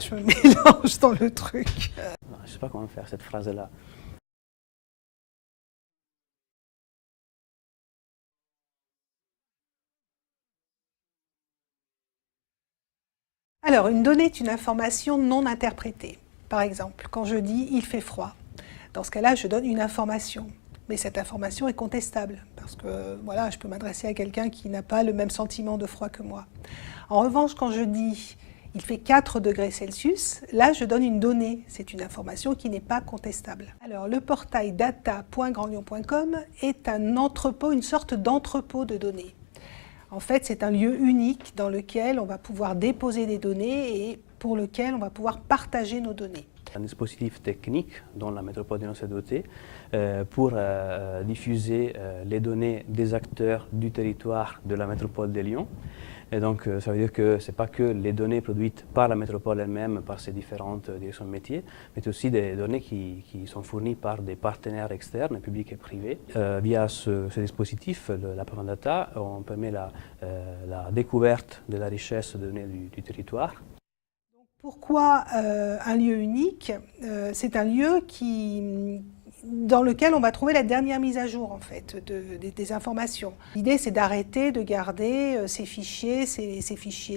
je me mélange dans le truc. Je ne sais pas comment faire cette phrase-là. Alors, une donnée est une information non interprétée. Par exemple, quand je dis « il fait froid », dans ce cas-là, je donne une information. Mais cette information est contestable, parce que voilà, je peux m'adresser à quelqu'un qui n'a pas le même sentiment de froid que moi. En revanche, quand je dis « il fait 4 degrés Celsius », là, je donne une donnée. C'est une information qui n'est pas contestable. Alors, le portail data.grandlyon.com est un entrepôt, une sorte d'entrepôt de données. En fait, c'est un lieu unique dans lequel on va pouvoir déposer des données et pour lequel on va pouvoir partager nos données. Un dispositif technique dont la métropole de Lyon s'est dotée pour diffuser les données des acteurs du territoire de la métropole de Lyon. Et donc, ça veut dire que ce n'est pas que les données produites par la métropole elle-même, par ses différentes directions de métiers, mais aussi des données qui sont fournies par des partenaires externes, publics et privés. Via ce dispositif, la Proven Data, on permet la découverte de la richesse de données du territoire. Pourquoi un lieu unique? C'est un lieu dans lequel on va trouver la dernière mise à jour en fait, des informations. L'idée c'est d'arrêter de garder ces fichiers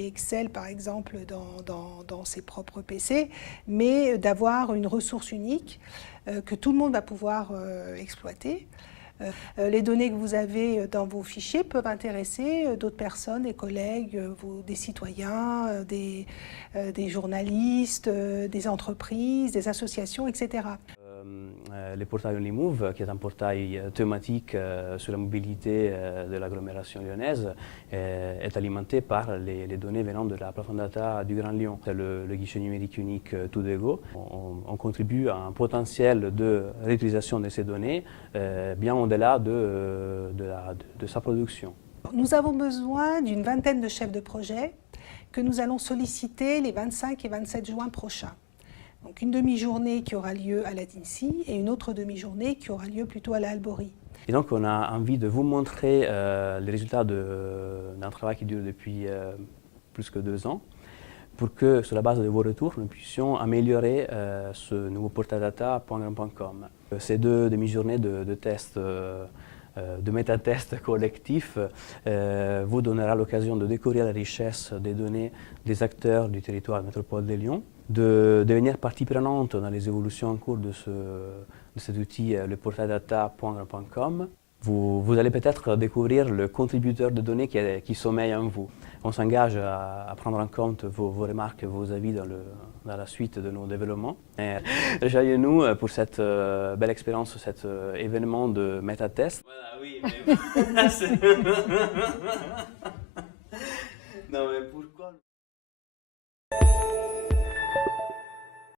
Excel par exemple dans ses propres PC, mais d'avoir une ressource unique que tout le monde va pouvoir exploiter. Les données que vous avez dans vos fichiers peuvent intéresser d'autres personnes, des collègues, des citoyens, des journalistes, des entreprises, des associations, etc. Le portail OnlyMove, qui est un portail thématique sur la mobilité de l'agglomération lyonnaise, est alimenté par les données venant de la Proven Data du Grand Lyon. C'est le guichet numérique unique Tout2Go. On contribue à un potentiel de réutilisation de ces données bien au-delà de sa production. Nous avons besoin d'une vingtaine de chefs de projet que nous allons solliciter les 25 et 27 juin prochains. Donc une demi-journée qui aura lieu à la DINSI et une autre demi-journée qui aura lieu plutôt à la Albory. Et donc on a envie de vous montrer les résultats d'un travail qui dure depuis plus que 2 ans pour que, sur la base de vos retours, nous puissions améliorer ce nouveau portail data.grandlyon.com. Ces 2 demi-journées de tests, de métatests collectifs, vous donnera l'occasion de découvrir la richesse des données des acteurs du territoire métropole de Lyon, de devenir partie prenante dans les évolutions en cours de cet outil, le portail data.grandlyon.com. Vous allez peut-être découvrir le contributeur de données qui sommeille en vous. On s'engage à prendre en compte vos remarques, vos avis dans la suite de nos développements. Rejoignez-nous pour cette belle expérience, cet événement de métatest. Voilà, oui, mais... Non, mais pourquoi?